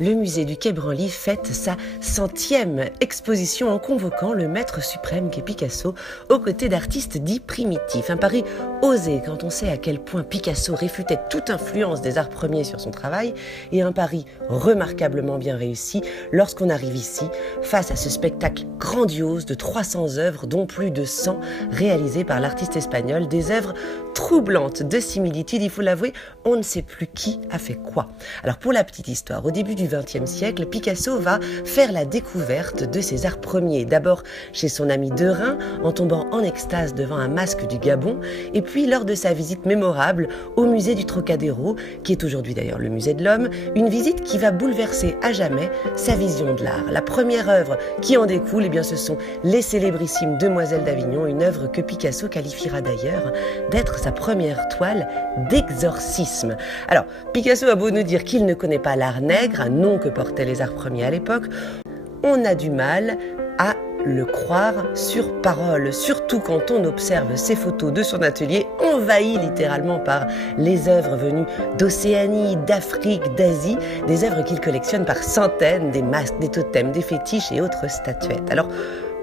le musée du Quai Branly fête sa 100e exposition en convoquant le maître suprême qu'est Picasso aux côtés d'artistes dits primitifs. Un pari osé quand on sait à quel point Picasso réfutait toute influence des arts premiers sur son travail, et un pari remarquablement bien réussi lorsqu'on arrive ici face à ce spectacle grandiose de 300 œuvres, dont plus de 100 réalisées par l'artiste espagnol, des œuvres troublantes de similitudes. Il faut l'avouer, on ne sait plus qui a fait quoi. Alors pour la petite histoire, au début du XXe siècle, Picasso va faire la découverte de ses arts premiers. D'abord chez son ami Derain, en tombant en extase devant un masque du Gabon, et puis lors de sa visite mémorable au musée du Trocadéro, qui est aujourd'hui d'ailleurs le musée de l'Homme, une visite qui va bouleverser à jamais sa vision de l'art. La première œuvre qui en découle, eh bien, ce sont les célébrissimes Demoiselles d'Avignon, une œuvre que Picasso qualifiera d'ailleurs d'être sa première toile d'exorcisme. Alors, Picasso a beau nous dire qu'il ne connaît pas l'art nègre, un nom que portaient les arts premiers à l'époque, on a du mal à le croire sur parole, surtout quand on observe ces photos de son atelier envahi littéralement par les œuvres venues d'Océanie, d'Afrique, d'Asie, des œuvres qu'il collectionne par centaines, des masques, des totems, des fétiches et autres statuettes. Alors,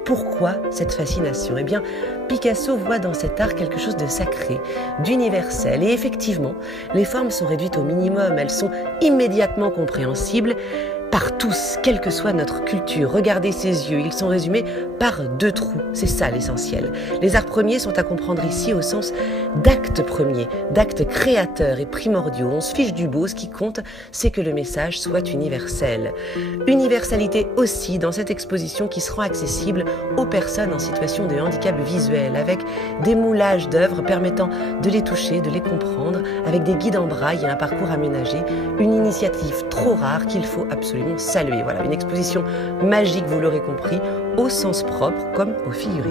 pourquoi cette fascination ? Eh bien, Picasso voit dans cet art quelque chose de sacré, d'universel. Et effectivement, les formes sont réduites au minimum, elles sont immédiatement compréhensibles par tous, quelle que soit notre culture. Regardez ses yeux, ils sont résumés par 2 trous, c'est ça l'essentiel. Les arts premiers sont à comprendre ici au sens d'actes premiers, d'actes créateurs et primordiaux. On se fiche du beau, ce qui compte, c'est que le message soit universel. Universalité aussi dans cette exposition qui sera accessible aux personnes en situation de handicap visuel, avec des moulages d'œuvres permettant de les toucher, de les comprendre, avec des guides en braille et un parcours aménagé, une initiative trop rare qu'il faut absolument saluer. Voilà, une exposition magique, vous l'aurez compris, au sens propre comme au figuré.